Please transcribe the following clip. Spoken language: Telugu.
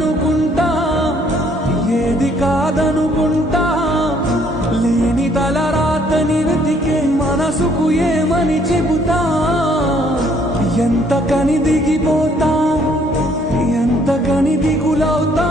ఉన్నదనుకుంటా, ఏది కాదనుకుంటా. లేని తలరాతని వెతికే మనసుకు ఏమని చెబుతా. ఎంత కని దిగిపోతా, ఎంత కని దిగులవుతా.